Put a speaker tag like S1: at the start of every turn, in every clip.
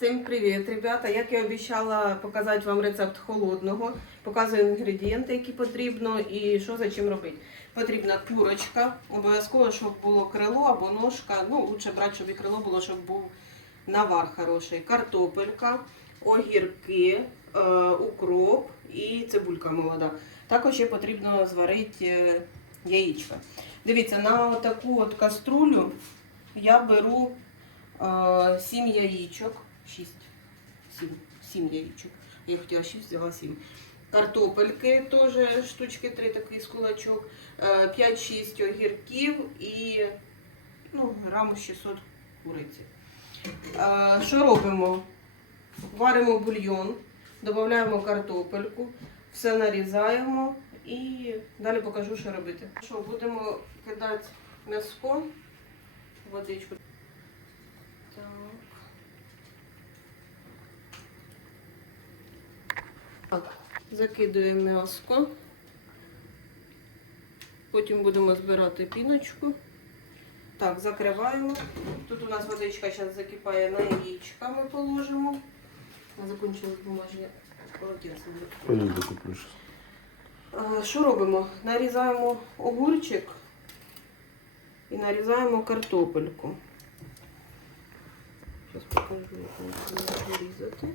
S1: Всім привіт, ребята! Як я обіцяла показати вам рецепт холодного, показую інгредієнти, які потрібно і що за чим робити. Потрібна курочка, обов'язково, щоб було крило або ножка. Ну, лучше брати, щоб і крило було, щоб був навар хороший. Картопелька, огірки, е, укроп і цибулька молода. Також ще потрібно зварити е, яєчка. Дивіться, на таку от каструлю я беру е, 7 яєчок. 6. 7. 7 яєчок. Я хотіла 6, взяла 7. Картопельки теж штучки 3 такий з кулачок. Е, 5-6 огірків і ну, грам 600 куриці. Е, Що робимо? Варимо бульйон, додаємо картопельку, все нарізаємо і далі покажу, що робити. Що, будемо кидати м'яско, водичку. Так. Так, закидуємо м'яско. Потім будемо збирати піночку. Так, закриваємо. Тут у нас водичка зараз закипає на яєчка, ми положимо. На закончилось бумажні полотенце. Е, Що робимо? Нарізаємо огурчик і нарізаємо картопельку. Зараз покажу, як можна різати.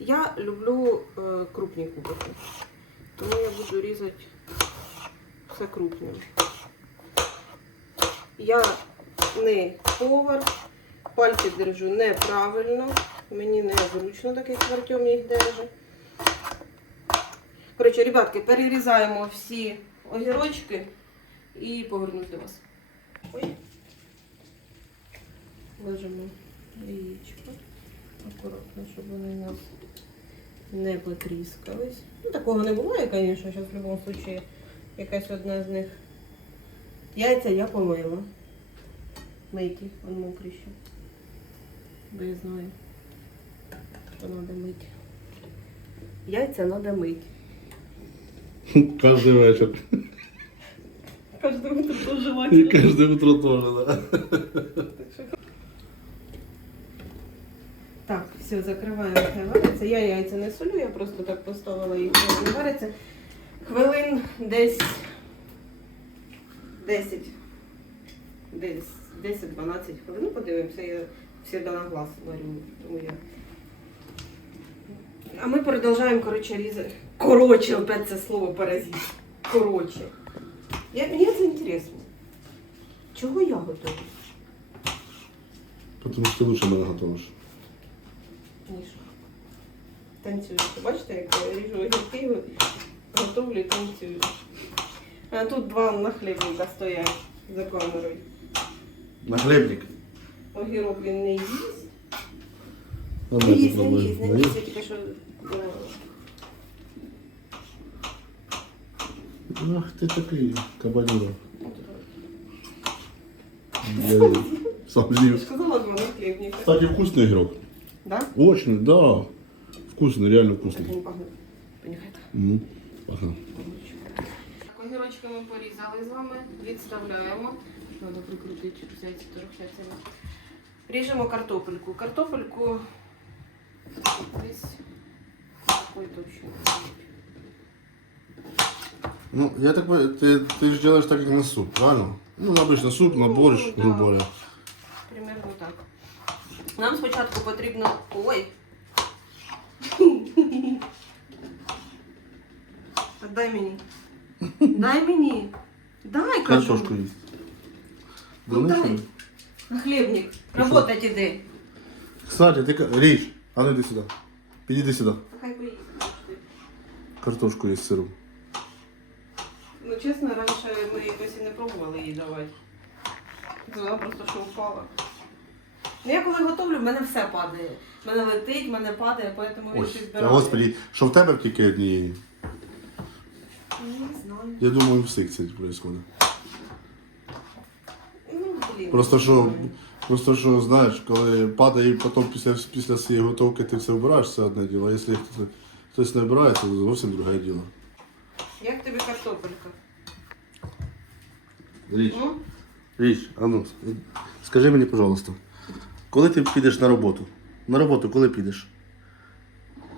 S1: Я люблю е, крупні кубики, тому я буду різати все крупним. Я не повар, пальці держу неправильно, мені не зручно, так як їх держить. Коротше, ребятки, перерізаємо всі огірочки і повернусь до вас. Ой. Ложимо яєчко. Акуратно, щоб вони у нас не потріскались. Ну, такого не буває, звісно, зараз в будь-якому випадку якась одна з них. Яйця я помила. Мийті, он мокрі ще. Бо я знаю, що треба мити. Яйця треба мити.
S2: Каждый вечер.
S1: Каждое утро тоже
S2: И
S1: желательно.
S2: каждое утро тоже, да.
S1: Так, все, закриваємо, хай вариться. Я яйця не солю, я просто так поставила їх, хай вони варяться. Хвилин десь 10, десь 10-12 хвилин. Ну, подивимося, я завжди на глаз варю, тому я. А ми продовжуємо, коротше, різати. Коротше, опять це слово паразит. Коротше. Я, мені це інтересно. Чого я готую?
S2: Потому что ты лучше меня готовишь.
S1: Ніж. Танцюю. Бачите, як я ріжу огірки, готовлю і танцюю. А тут два нахлебника стоять за камерою.
S2: Нахлебник.
S1: Огірок він не їсть.
S2: А
S1: Не
S2: ну,
S1: їсть, не
S2: попробуй.
S1: їсть, не
S2: Не
S1: їсть,
S2: їсть?
S1: я тільки що. е,
S2: Ах ты такой кабанина. Я сам
S1: Я
S2: з'їв.
S1: ж казала два нахлебника.
S2: Кстати, вкусный игрок.
S1: Да?
S2: Очень, да. Вкусный, реально
S1: Так
S2: вкусный.
S1: він пахне. Понюхайте.
S2: М, Ага.
S1: Огірочки ми порізали з вами, відставляємо. Треба прикрутити, щоб зайці торохтяться. Ріжемо картопельку. Картопельку десь такої товщини.
S2: Ну, я так понимаю, ты, ты же делаешь так, как на суп, правильно? Ну, обычно суп на борщ,
S1: Ну, да.
S2: грубо говоря.
S1: Нам спочатку потрібно. Ой! Дай мені. Дай мені. Дай кажу.
S2: Картошку есть.
S1: Ну,
S2: Да,
S1: дай.
S2: ну,
S1: На хлібник. Работать іди.
S2: Кстати, ты... ка- Рич, а ну иди сюда. Иди сюда.
S1: Хай поїсть.
S2: Картошку есть с сыром.
S1: Ну, чесно, раніше ми якось і не пробували її давати. Вона просто що впала. Ну, я коли готовлю, в мене все падає. В мене летить, в мене падає, тому він
S2: Ой,
S1: підбирає.
S2: а господи, що в тебе тільки однієї?
S1: Ну, Не знаю.
S2: Я думаю, у всіх це происходит.
S1: Ну, блін.
S2: Просто що, просто що, знаєш, коли падає і потім після, після цієї готовки ти все вбираєш, це одне діло. А якщо хтось, хтось не вбирає, це зовсім друге діло.
S1: Як тобі картопелька?
S2: Річ,
S1: Ну?
S2: Річ, а ну, скажи мені, пожалуйста, коли ти підеш на роботу? На роботу коли підеш?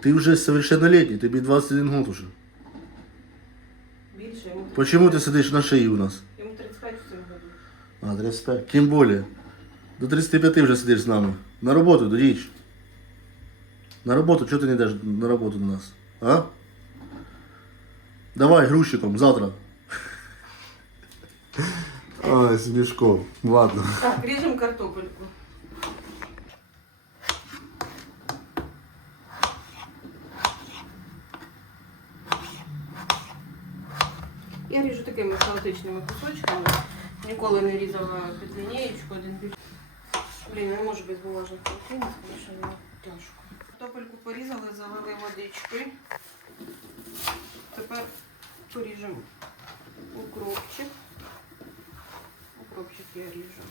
S2: Ти вже совершеннолетній, тобі 21 год уже.
S1: Більше йому,
S2: Почему ти сидиш на шиї у нас?
S1: йому 35 в цьому году.
S2: А, 35. Тим более. До 35 вже сидиш з нами. На роботу, до річ. На роботу, чого ти не йдеш на роботу до нас? А? Давай, грузчиком, завтра. Ай, з мішком. Ладно.
S1: Так, ріжемо картопельку. Я ріжу такими хаотичними кусочками. Ніколи не різала під лінієчку, один більш. Блін, не можу без бумажних тому що воно тяжко. Картопельку порізали, залили водичкою. Тепер поріжемо укропчик. Укропчик я ріжу.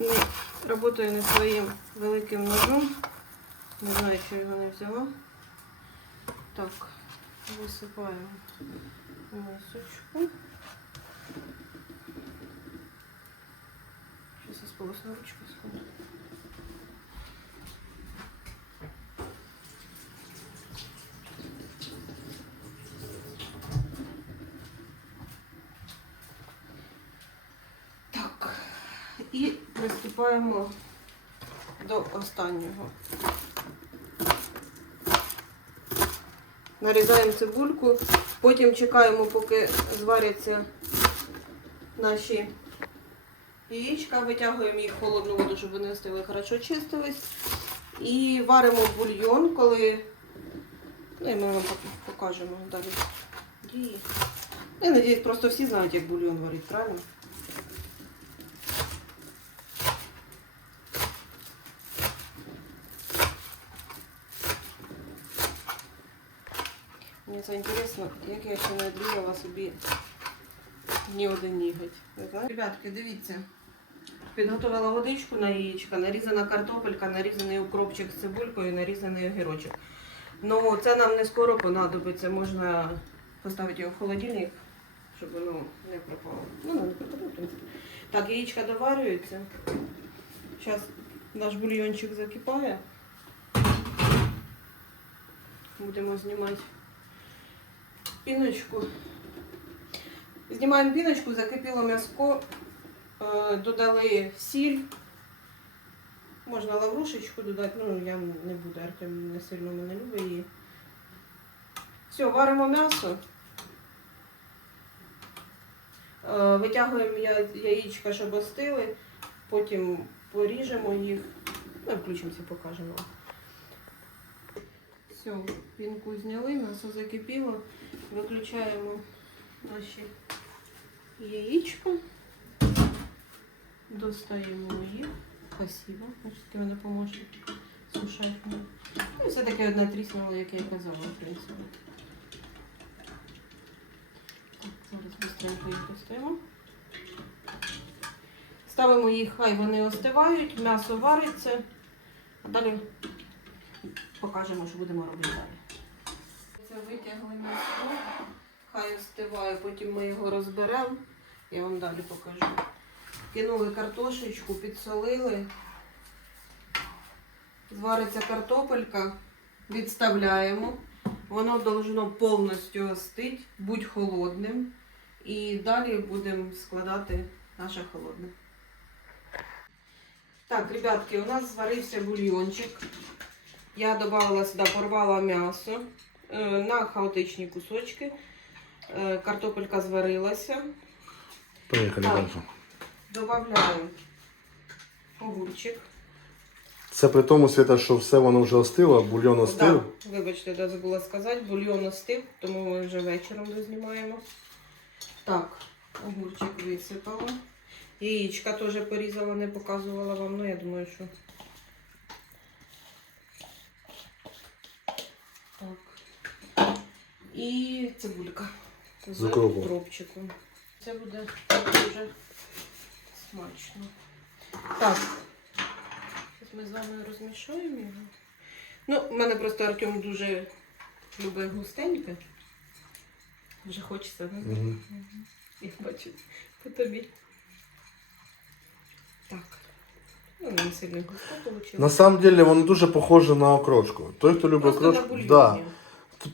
S1: Не работаю не своїм великим ножом. Не знаю, що його не взяла. Так, висипаємо мисочку. Сейчас я сполосну ручку сходу. Так, і приступаємо до останнього. Нарізаємо цибульку, потім чекаємо, поки зваряться наші яєчка, витягуємо їх в холодну воду, щоб вони остили, хорошо чистились. І варимо бульйон, коли. Ну ми вам покажемо далі. дії. Я надіюсь, просто всі знають, як бульйон варить, правильно? Мені це інтересно, як я ще не відрізала собі ні один ніготь. Ребятки, дивіться. Підготувала водичку на яєчко, нарізана картопелька, нарізаний укропчик з цибулькою, нарізаний огірочок. Ну, це нам не скоро понадобиться. Можна поставити його в холодильник, щоб воно не пропало. Ну, не пропало, в принципі. Так, яєчка доварюються. Зараз наш бульйончик закипає. Будемо знімати піночку. Знімаємо піночку, закипіло м'яско, е, додали сіль. Можна лаврушечку додати, ну я не буду, Артем не сильно мене любить її. Все, варимо м'ясо. Е, Витягуємо яєчка, щоб остили, потім поріжемо їх. Ну, і включимося, покажемо. Все, пінку зняли, м'ясо закипіло. Виключаємо наші яєчка. Достаємо їх. Спасибо. Ось таки мене помощник сушать. Ну, все-таки одне тріснуло, як я казала, в принципі. Так, зараз быстренько їх достаємо. Ставимо їх, хай вони остивають, м'ясо вариться. А далі покажемо, що будемо робити далі. Витягли м'ясо, хай остиває, потім ми його розберемо. Я вам далі покажу. Кинули картошечку, підсолили. Звариться картопелька, відставляємо. Воно должно повністю остити, будь холодним. І далі будемо складати наше холодне. Так, ребятки, у нас зварився бульйончик. Я додала сюди, порвала м'ясо на хаотичні кусочки. Е, Картопелька зварилася.
S2: Поїхали далі.
S1: Добавляю огурчик.
S2: Це при тому, Свята, що все воно вже остило, бульйон остив.
S1: Да, вибачте, я забула сказати, бульйон остив, тому ми вже вечором дознімаємо. Так, огурчик висипала. Яєчка теж порізала, не показувала вам, ну я думаю, що. Так. І цибулька з укропчиком. Це буде дуже смачно. Так. Зараз ми з вами розмішаємо його. Ну, в мене просто Артем дуже любить густеньке. Вже хочеться, да?
S2: Угу.
S1: Я бачу по тобі. Так. Ну, не сильно густо вийшло.
S2: На самом деле воно дуже похоже на окрошку. Той, хто любить
S1: Просто на
S2: окрошку,
S1: бульйоні.
S2: да,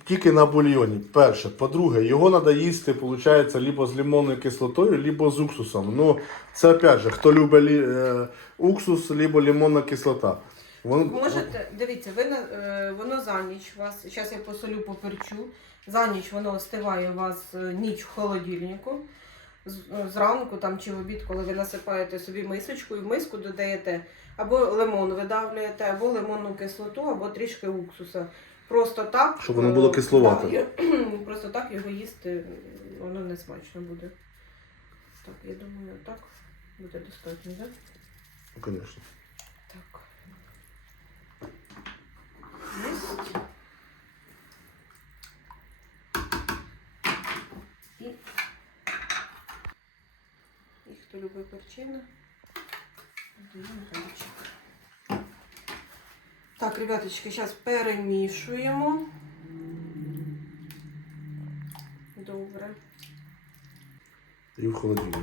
S2: тільки на бульйоні. Перше. По-друге, його треба їсти, виходить, либо з лимонною кислотою, либо з уксусом. Ну, це опять же, хто любить лі, е, уксус, либо лимонна кислота. Вон,
S1: Можете, дивіться, ви е, воно за ніч у вас. Зараз я посолю поперчу. За ніч воно остиває у вас е, ніч в холодильнику. Зранку там чи в обід, коли ви насипаєте собі мисочку і в миску додаєте або лимон видавлюєте, або лимонну кислоту, або трішки уксуса. Просто так.
S2: Щоб воно було
S1: е,
S2: кисловате.
S1: просто так його їсти воно не смачно буде. Так, я думаю, так буде достатньо, так?
S2: Ну, Конечно.
S1: Так. Есть. І, і хто любить перчину, додаємо перчик. Так, ребяточки, зараз перемішуємо. Добре.
S2: І в холодильнику.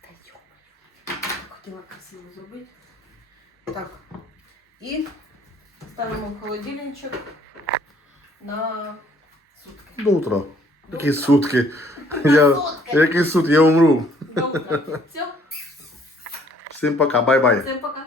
S1: Та йо-моє. Хотіла красиво зробити. Так. І ставимо в холодильничок на сутки.
S2: До утра.
S1: До
S2: Які
S1: утра.
S2: сутки. Я,
S1: сутки.
S2: який суд, я умру.
S1: До утра. Все,
S2: Всім пока, бай-бай.
S1: всім пока.